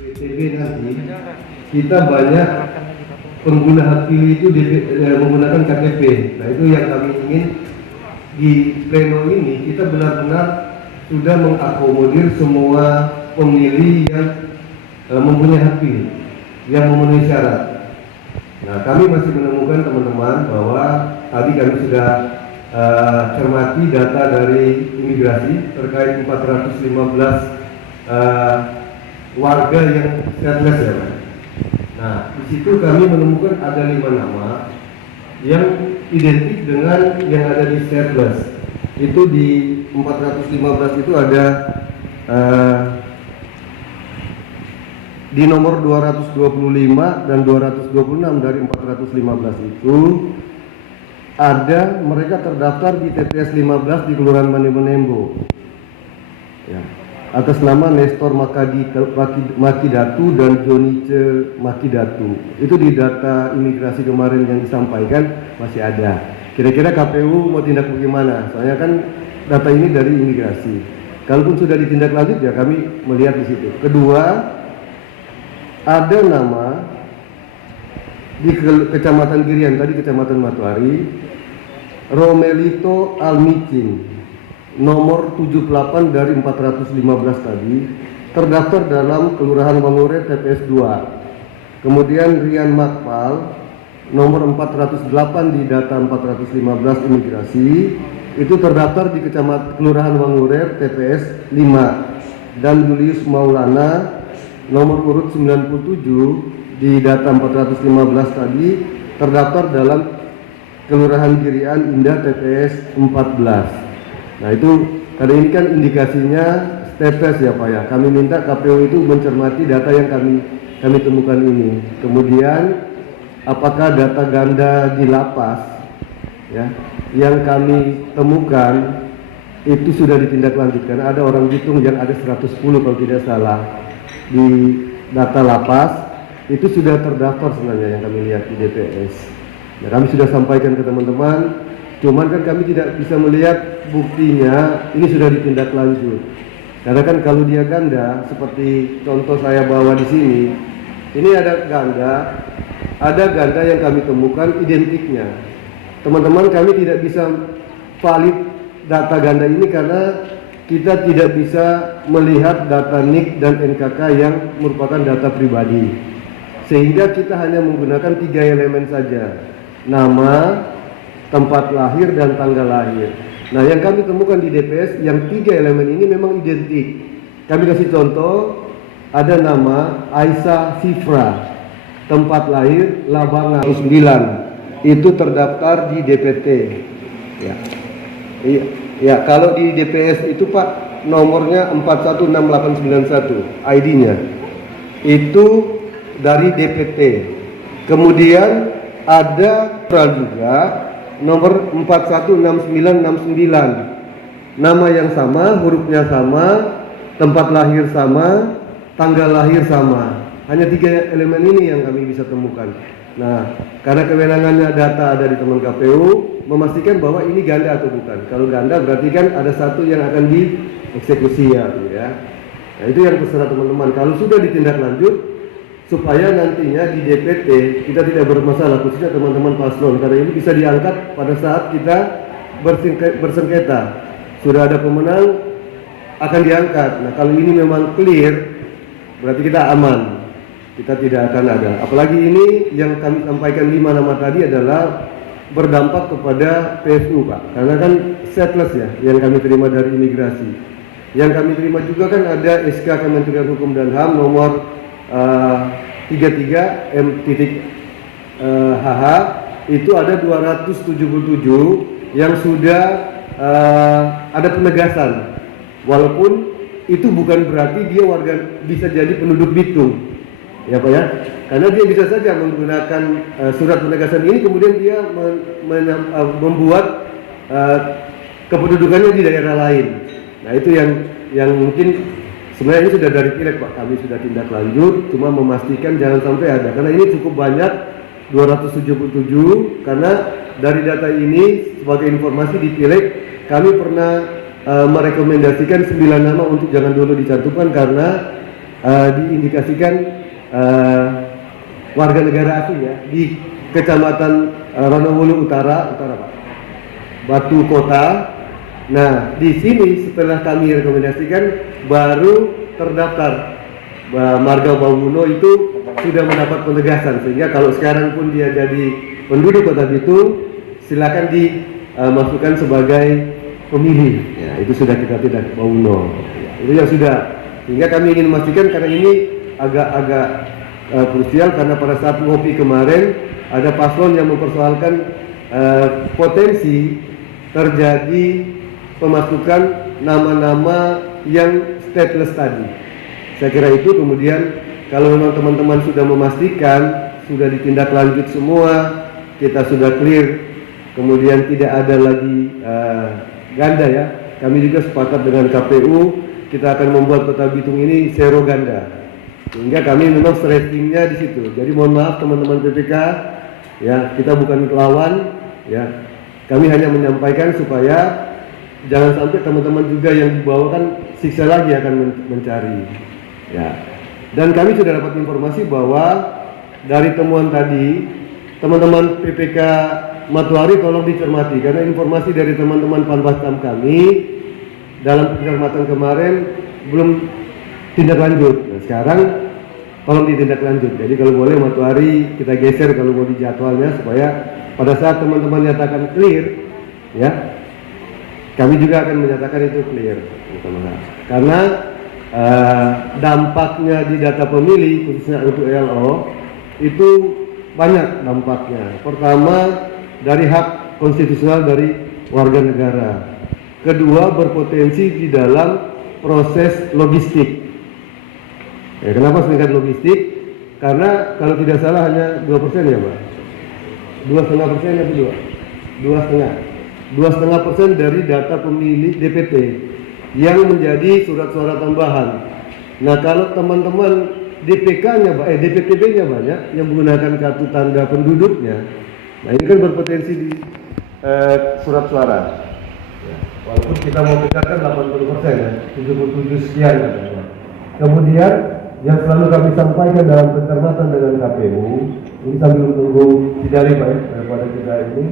BTB nanti kita banyak pengguna hak pilih itu menggunakan KTP. Nah itu yang kami ingin di pleno ini kita benar-benar sudah mengakomodir semua pemilih yang mempunyai hak pilih, yang memenuhi syarat. Nah kami masih menemukan teman-teman bahwa tadi kami sudah cermati data dari imigrasi terkait 415 warga yang stateless ya Pak. Nah di situ kami menemukan ada 5 nama yang identik dengan yang ada di stateless. Itu di 415 itu ada di nomor 225 dan 226 dari 415 itu ada mereka terdaftar di TPS 15 di Kelurahan Manembo ya, atas nama Nestor Makidatu dan Jonice Makidatu. Itu di data imigrasi kemarin yang disampaikan masih ada. Kira-kira KPU mau tindak bagaimana? Soalnya kan data ini dari imigrasi. Kalaupun sudah ditindaklanjut ya kami melihat di situ. Kedua, ada nama di Kecamatan Girian tadi, Kecamatan Matuari, Romelito Almicin, nomor 78 dari 415 tadi, terdaftar dalam Kelurahan Wangure TPS 2. Kemudian Rian Makpal, nomor 408 di data 415 imigrasi, itu terdaftar di Kecamatan Kelurahan Wangure TPS 5. Dan Julius Maulana, nomor urut 97 di data 415 tadi, terdaftar dalam Kelurahan Girian Indah TPS 14. Nah itu karena ini kan indikasinya stateless ya Pak ya. Kami minta KPU itu mencermati data yang kami temukan ini. Kemudian apakah data ganda di lapas ya yang kami temukan itu sudah ditindaklanjutkan. Ada orang Bitung yang ada 110 kalau tidak salah di data lapas itu sudah terdaftar sebenarnya yang kami lihat di DPS. Nah, kami sudah sampaikan ke teman-teman, cuman kan kami tidak bisa melihat buktinya ini sudah ditindaklanjut. Karena kan kalau dia ganda, seperti contoh saya bawa di sini, ini ada ganda yang kami temukan identiknya. Teman-teman kami tidak bisa valid data ganda ini karena kita tidak bisa melihat data NIK dan NKK yang merupakan data pribadi. Sehingga kita hanya menggunakan 3 elemen saja. Nama, tempat lahir, dan tanggal lahir. Nah yang kami temukan di DPS yang 3 elemen ini memang identik. Kami kasih contoh, ada nama Aisyah Sifra, tempat lahir Labangan 9, itu terdaftar di DPT ya. Ya kalau di DPS itu Pak nomornya 416891 ID-nya itu dari DPT. Kemudian ada juga nomor 416969, nama yang sama, hurufnya sama, tempat lahir sama, tanggal lahir sama. Hanya 3 elemen ini yang kami bisa temukan. Nah, karena kewenangannya data ada di teman KPU, memastikan bahwa ini ganda atau bukan. Kalau ganda berarti kan ada satu yang akan dieksekusi ya. Nah itu yang terserah teman-teman. Kalau sudah ditindaklanjut, supaya nantinya di DPT kita tidak bermasalah, khususnya teman-teman paslon, karena ini bisa diangkat pada saat kita bersengketa. Sudah ada pemenang, akan diangkat. Nah kalau ini memang clear, berarti kita aman, kita tidak akan ada. Apalagi ini yang kami sampaikan 5 nama tadi adalah berdampak kepada PSU Pak, karena kan stateless ya yang kami terima dari imigrasi. Yang kami terima juga kan ada SK Kementerian Hukum dan HAM nomor 33 M.HH, itu ada 277 yang sudah ada penegasan, walaupun itu bukan berarti dia warga bisa jadi penduduk Bitung ya Pak ya, karena dia bisa saja menggunakan surat penegasan ini kemudian dia membuat kependudukannya di daerah lain. Nah itu yang mungkin sebenarnya ini sudah dari Pileg Pak, kami sudah tindak lanjut, cuma memastikan jangan sampai ada, karena ini cukup banyak 277. Karena dari data ini sebagai informasi di Pileg kami pernah merekomendasikan 9 nama untuk jangan dulu dicantumkan karena diindikasikan warga negara asing ya di Kecamatan Ronowolo Utara Pak, Batu Kota. Nah, di sini setelah kami rekomendasikan baru terdaftar Marga Bauno itu sudah mendapat penegasan, sehingga kalau sekarang pun dia jadi penduduk Kota Bitung, silakan dimasukkan sebagai pemilih. Ya, itu sudah kita tidak Bauno. Itu yang sudah. Sehingga kami ingin memastikan, karena ini agak-agak krusial, karena pada saat ngopi kemarin ada paslon yang mempersoalkan potensi terjadi pemasukan nama-nama yang stateless tadi. Saya kira itu kemudian kalau memang teman-teman sudah memastikan, sudah ditindaklanjut semua, kita sudah clear, kemudian tidak ada lagi ganda ya. Kami juga sepakat dengan KPU, kita akan membuat Kota Bitung ini zero ganda. Sehingga kami memang stressingnya di situ. Jadi mohon maaf teman-teman PPK, ya kita bukan lawan, ya. Kami hanya menyampaikan supaya jangan sampai teman-teman juga yang dibawakan siksa lagi akan mencari. Ya. Dan kami sudah dapat informasi bahwa dari temuan tadi, teman-teman PPK Matuari tolong dicermati, karena informasi dari teman-teman Panwascam kami dalam pencermatan kemarin belum tindak lanjut. Nah, sekarang tolong ditindaklanjut. Jadi kalau boleh Matuari kita geser kalau mau di jadwalnya, supaya pada saat teman-teman nyatakan clear, ya kami juga akan menyatakan itu clear. Karena dampaknya di data pemilih khususnya untuk LO itu banyak dampaknya. Pertama, dari hak konstitusional dari warga negara. Kedua, berpotensi di dalam proses logistik. Ya, kenapa singkat logistik? Karena kalau tidak salah hanya 2% ya Pak, 2,5% atau 2,5% dari data pemilih DPT yang menjadi surat suara tambahan. Nah, kalau teman-teman DPK-nya, DPTB-nya banyak yang menggunakan kartu tanda penduduknya, nah ini kan berpotensi di surat suara. Ya, walaupun kita mau pecahkan 80% ya, 77 sekian katanya. Kemudian yang selalu kami sampaikan dalam pencermatan dengan KPU, ini sambil menunggu Sidari Pak ya, daripada kita ini,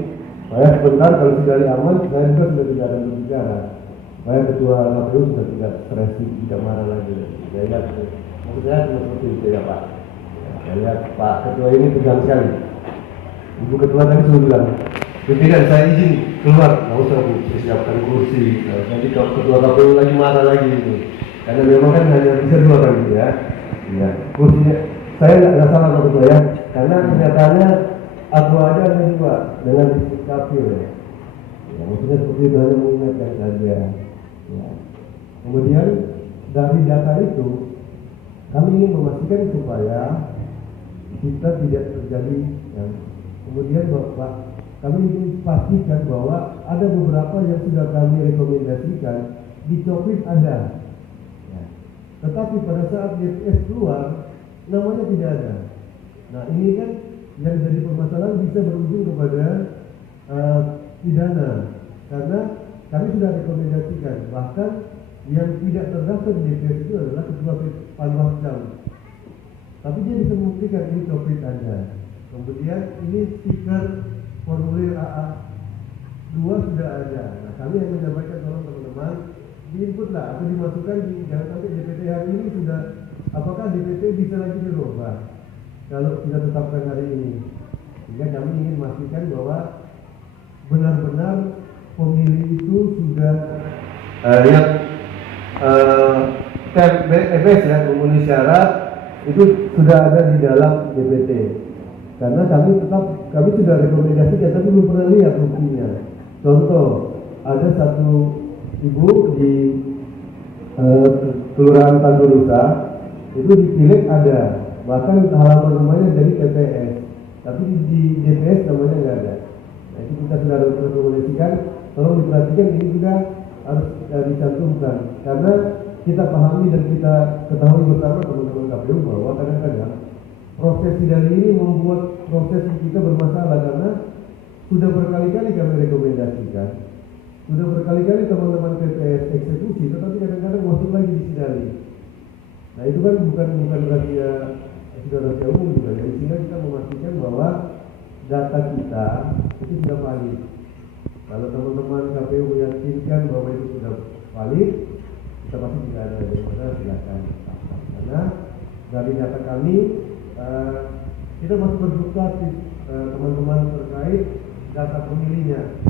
saya sebentar kalau Sidari aman, saya juga sudah tidak ada berbicara. Saya ketua KPU sudah tidak stressing, tidak marah lagi. Saya lihat, maksud saya seperti itu ya Pak. Ya, saya lihat Pak Ketua ini tegang sekali. Ibu Ketua tadi sudah bilang, pimpinan saya izin keluar, nggak usah Bu, siapkan kursi. Nah, nanti kalau Ketua KPU lagi marah lagi itu, karena memang kan hanya bisa 2 kan gitu ya. Iya, kursinya saya nggak salah Pak Ketua ya, karena kenyataannya aku aja ada 2 dengan KPU ya. Ya, maksudnya seperti itu, hanya mengingatkan saja. Ya. Kemudian dari data itu kami ingin memastikan supaya kita tidak terjadi ya. Kemudian Bapak, kami ingin pastikan bahwa ada beberapa yang sudah kami rekomendasikan dicoplit ada ya. Tetapi pada saat DPS keluar namanya tidak ada. Nah ini kan yang jadi permasalahan, bisa berujung kepada pidana, karena kami sudah rekomendasikan, bahkan yang tidak terdaftar di DPS itu adalah ketua Panwascam, tapi dia bisa membuktikan ini coplit ada. Kemudian ini stiker formulir AA2 sudah ada. Nah kami yang menyampaikan, tolong teman-teman diinput lah atau dimasukkan jangan sampai DPT hari ini sudah, apakah DPT bisa lagi dirubah kalau kita tetapkan hari ini. Sehingga kami ingin memastikan bahwa benar-benar pemilih itu sudah yang TPS ya, memenuhi syarat itu sudah ada di dalam DPT. Karena kami sudah rekomendasikan, tapi belum pernah lihat buktinya. Contoh, ada satu ibu di Kelurahan Tandurusa itu dipilih ada, bahkan halaman rumahnya dari TPS, tapi di DPS namanya nggak ada. Nah, itu kita sudah rekomendasikan, tolong diperhatikan, ini juga harus dicantumkan, karena kita pahami dan kita ketahui bersama teman-teman KPU bahwa kadang-kadang proses dari ini membuat proses kita bermasalah, karena sudah berkali-kali kami rekomendasikan, sudah berkali-kali teman-teman PPS eksekusi, tetapi kadang-kadang masuk lagi di sidari. Nah itu kan bukan rahasia sudah rahasia umum juga, jadi sehingga kita memastikan bahwa data kita itu sudah valid. Kalau teman-teman KPU meyakinkan bahwa itu sudah valid, kita pasti tidak ada yang masalah, silakan. Karena dari data kami kita masih berfluktuatif teman-teman terkait data pemilihnya.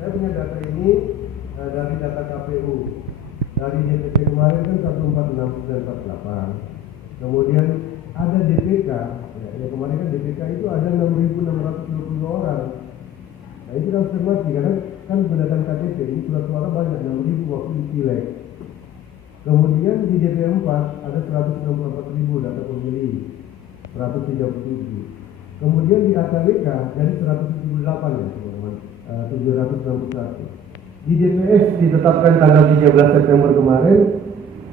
Saya punya data ini dari data KPU. Dari DPP kemarin kan 146.948. Kemudian ada DPK, ya kemarin kan DPK itu ada 6.622 orang. Nah itu harus cermati karena kan berdasarkan KTP ini surat suara banyak 6.000 waktu di pileg. Kemudian di DP 4 ada 164.000 data pemilih, 137. Kemudian di AKWK jadi 178 ya teman-teman, 761. Di DPS ditetapkan tanggal 13 September kemarin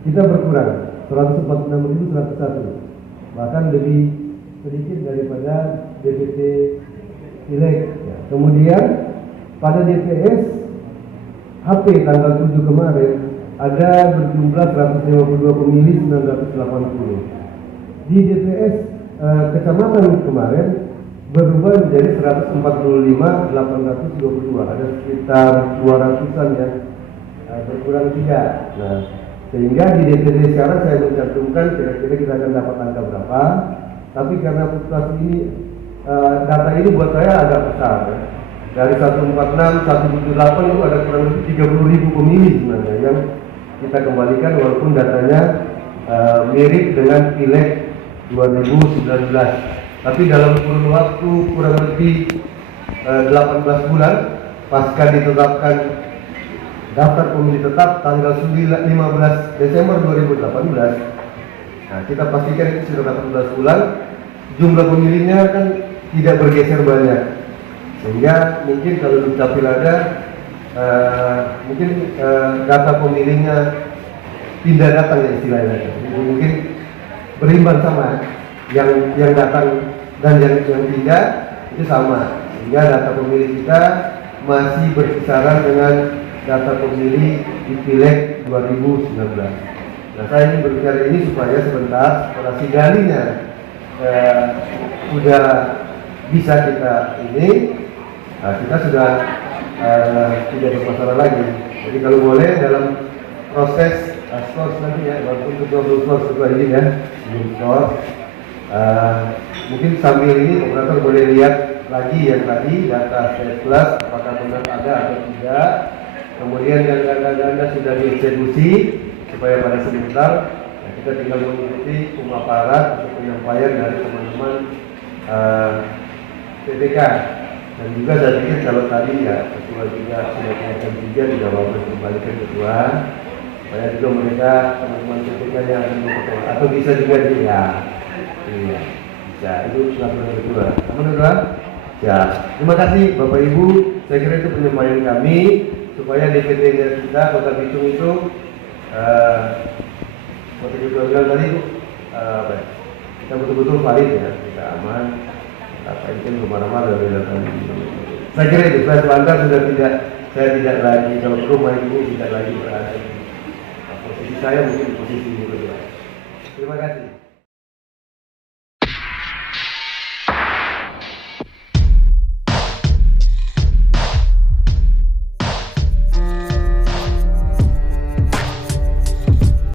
kita berkurang 146.101, bahkan lebih sedikit daripada DPT pileg. Ya. Kemudian pada DPS HP tanggal 7 kemarin ada berjumlah 152 pemilih 980. Di DPS kecamatan kemarin berubah menjadi 145.822, ada sekitar 200-an yang berkurang 3. Nah, sehingga di DPD sekarang saya mencantumkan kira-kira kita akan dapat angka berapa, tapi karena fluktuasi ini data ini buat saya agak besar ya. Dari 146, 178 itu ada kurang lebih 30.000 pemilih sebenarnya yang kita kembalikan walaupun datanya mirip dengan pileg 2019. Tapi dalam kurun waktu kurang lebih 18 bulan pasca ditetapkan daftar pemilih tetap tanggal 15 Desember 2018. Nah, kita pastikan itu sudah 18 bulan, jumlah pemilihnya kan tidak bergeser banyak. Sehingga mungkin kalau di Pilkada mungkin data pemilihnya pindah datang ya istilahnya. Jadi mungkin berimbang sama yang datang dan yang pindah itu sama, sehingga data pemilih kita masih berkisaran dengan data pemilih di pileg 2019. Nah saya ingin berbicara ini supaya sebentar setelah sigalinya sudah bisa kita ini, kita sudah tidak bermasalah lagi. Jadi kalau boleh dalam proses skors nanti ya, walaupun belum skors setelah ini ya, belum skors. Mungkin sambil ini operator boleh lihat lagi yang tadi data state plus apakah benar ada atau tidak. Kemudian yang ganda-ganda sudah dieksekusi supaya pada sebentar kita tinggal mengikuti pemaparan atau penyampaian dari teman-teman PPK. Dan juga saya pikir kalau tadi ya ketua juga sudah menyampaikan juga tidak mau kembali ke ketua, supaya juga mereka teman-teman PPK yang akan mengetahui atau bisa juga dia. Iya, bisa. Itu pelaporan kedua. Teman-teman, ya. Terima kasih Bapak Ibu. Saya kira itu penyampaian kami supaya DPD kita Kota Bitung itu, seperti kita bilang tadi itu, kita betul-betul valid ya, kita aman. Apa ini kan kemana-mana dari datang. Saya kira itu. Saya selantar saya tidak lagi kalau rumah ini tidak lagi berada di posisi saya mungkin di posisi ini. Terima kasih.